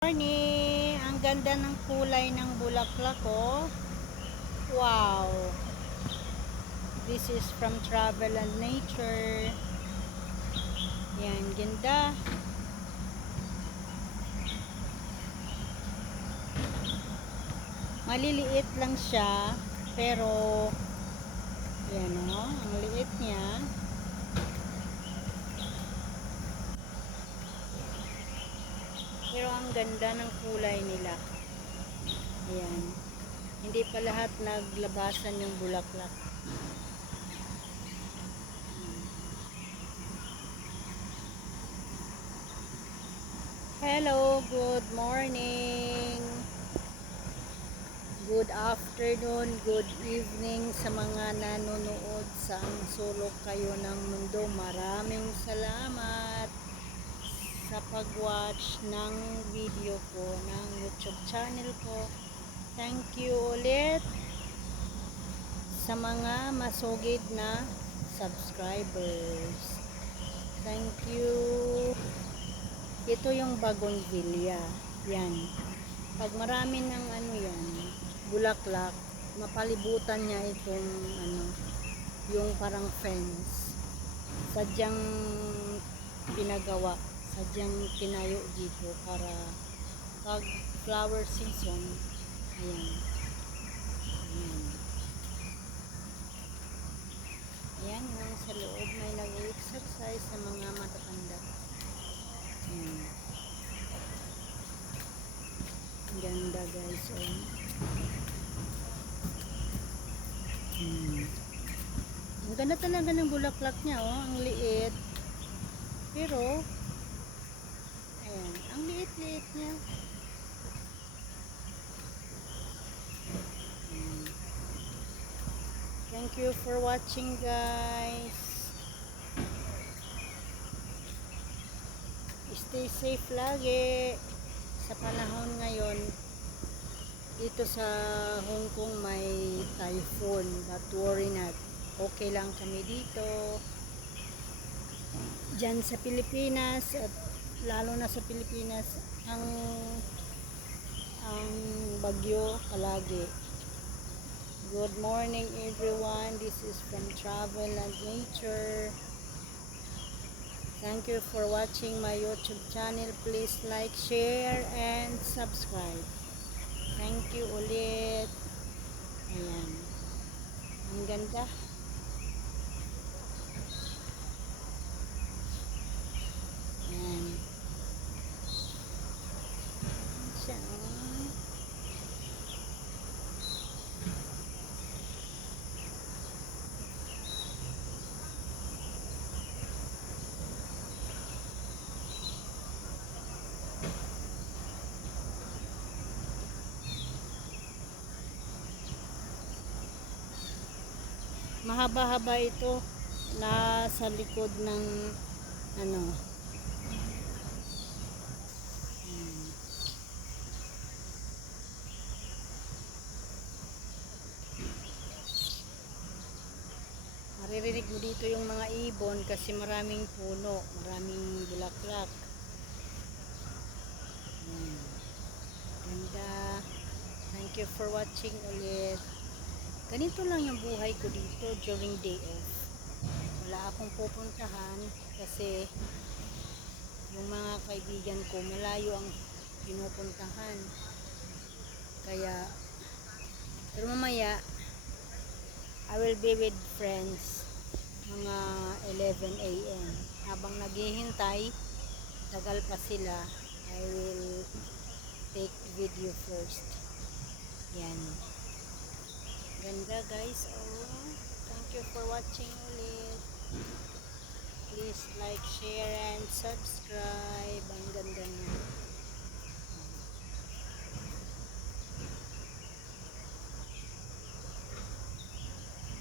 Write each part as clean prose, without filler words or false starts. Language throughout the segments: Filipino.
Morning! Ang ganda ng kulay ng bulaklak ko. Wow! This is from Travel and Nature. Yan, ganda. Maliliit lang siya, pero yan o, ang liit niya. Pero ang ganda ng kulay nila. Ayan. Hindi pa lahat naglabasan yung bulaklak. Hello, good morning. Good afternoon, good evening sa mga nanonood sa sulok kayo ng mundo. Maraming salamat sa pag-watch ng video ko ng YouTube channel ko. Thank you ulit sa mga masugid na subscribers. Thank you. Ito yung bougainvillea. Yan. Pag marami ng yan, bulaklak, mapalibutan niya itong yung parang fence. Sadyang pinagawa, sadyang tinayo dito para pag flower season, ayan. Ayan. Ayan, yung sa loob may nag-exercise sa mga matatanda. Ayan. Ganda guys, oh. Ang ganda talaga ng bulaklak niya, oh. Ang liit. Pero, ayan, ang liit-liit niya. Thank you for watching guys. Stay safe lagi. Sa panahon ngayon, dito sa Hong Kong may typhoon, but worry not. Okay lang kami dito. Diyan sa Pilipinas, at lalo na sa Pilipinas, ang bagyo palagi. Good morning everyone. This is from Travel and Nature. Thank you for watching my YouTube channel. Please like, share, and subscribe. Thank you ulit. Ayan. Ang ganda. Ayan. Siya. Mahaba-haba ito na sa likod ng maririnig mo dito yung mga ibon kasi maraming puno, maraming bulaklak. Ganda. Thank you for watching ulit. Ganito lang yung buhay ko dito during day off. Wala akong pupuntahan kasi yung mga kaibigan ko malayo ang pinupuntahan. Kaya, pero mamaya I will be with friends mga 11 AM. Habang naghihintay, tagal pa sila, I will take video first. Yan. Ganda guys, oh. Thank you for watching ulit. Please like, share, and subscribe. Ang ganda niya.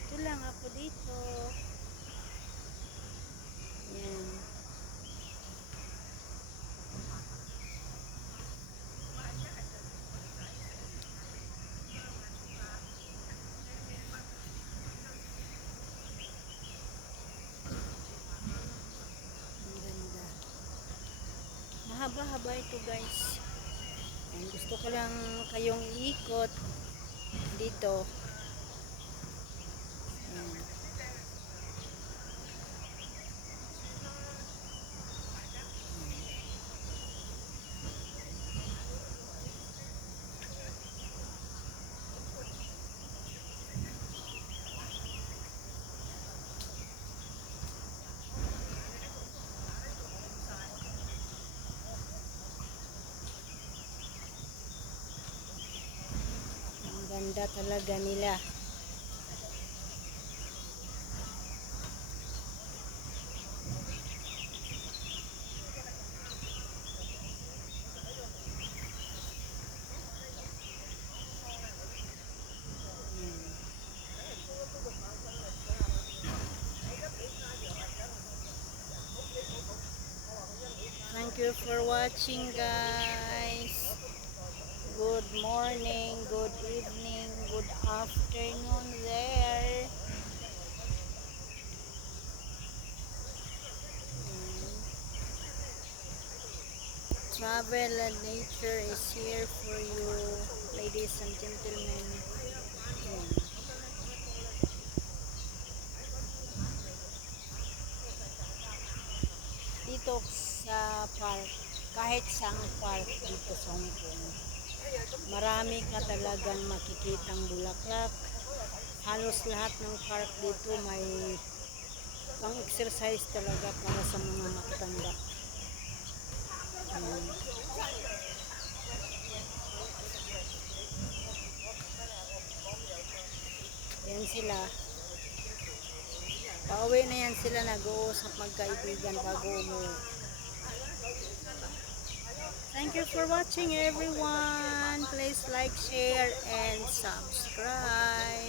Ito lang ako dito. Yan. Mahaba-haba ito guys. gusto ko lang kayong iikot dito. Ayan. Ang ganda talaga nila. Thank you for watching, guys. Good morning, good evening, good afternoon there. Travel and nature is here for you, ladies and gentlemen. Ayan. Dito sa park, kahit saang park dito sa Hong Kong, marami ka talagang makikitang bulaklak. Halos lahat ng park dito may pang-exercise talaga para sa mga matatanda. Ayan. Yan sila. Pauwi na yan sila, nag-uusap magkaibigan bago umuwi. Thank you for watching, everyone. Please like, share, and subscribe.